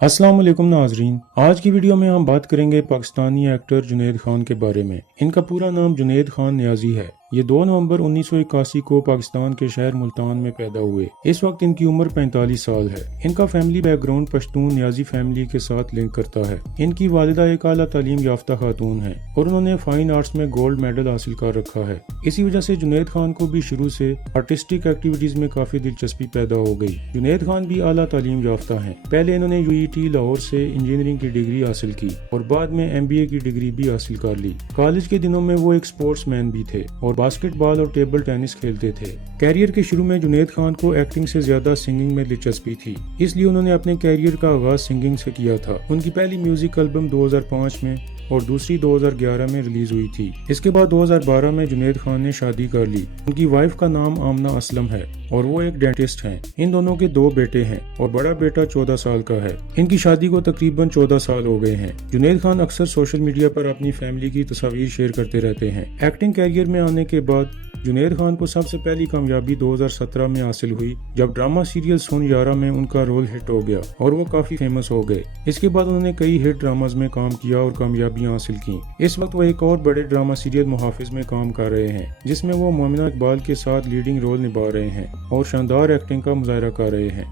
अस्सलाम वालेकुम नाजरीन। आज की वीडियो में हम बात करेंगे पाकिस्तानी एक्टर जुनैद खान के बारे में। इनका पूरा नाम जुनैद खान नियाजी है। ये 2 नवंबर 1981 को पाकिस्तान के शहर मुल्तान में पैदा हुए। इस वक्त इनकी उम्र 45 साल है। इनका family background Pashtun Niazi family के साथ लिंक करता है। इनकी वालिदा एक आला तालीम याफ्ता खातून है और उन्होंने फाइन आर्ट्स में गोल्ड मेडल हासिल कर रखा है। इसी वजह से जुनैद खान को भी शुरू से आर्टिस्टिक एक्टिविटीज में काफी दिलचस्पी पैदा हो गई। जुनैद खान भी आला तालीम याफ्ता हैं। पहले इन्होंने यूईटी लाहौर से इंजीनियरिंग की डिग्री हासिल की और बाद में एमबीए की डिग्री भी हासिल कर ली। कॉलेज के दिनों में वो एक स्पोर्ट्स मैन भी थे और बास्केटबॉल और टेबल टेनिस खेलते थे। कैरियर के शुरू में जुनैद खान को एक्टिंग से ज्यादा सिंगिंग में दिलचस्पी थी, इसलिए उन्होंने अपने कैरियर का आगाज सिंगिंग से किया था। उनकी पहली म्यूजिक एल्बम 2005 में और दूसरी 2011 में रिलीज हुई थी। इसके बाद 2012 में जुनैद खान ने शादी कर ली। उनकी वाइफ का नाम आमना असलम है और वो एक डेंटिस्ट हैं। इन दोनों के 2 बेटे हैं और बड़ा बेटा 14 साल का है। इनकी शादी को तकरीबन 14 साल हो गए हैं। जुनैद खान अक्सर सोशल मीडिया पर अपनी फैमिली की तस्वीर शेयर करते रहते हैं। एक्टिंग कैरियर में आने के बाद जुनैद खान को सबसे पहली कामयाबी 2017 में हासिल हुई, जब ड्रामा सीरियल सोन यारा में उनका रोल हिट हो गया और वो काफी फेमस हो गए। इसके बाद उन्होंने कई हिट ड्रामाज में काम किया और कामयाबियां हासिल की। इस वक्त वो एक और बड़े ड्रामा सीरियल मुहाफिज में काम कर रहे हैं, जिसमें वो मोमिना इकबाल के साथ लीडिंग रोल निभा रहे हैं और शानदार एक्टिंग का मुजाहरा कर रहे हैं।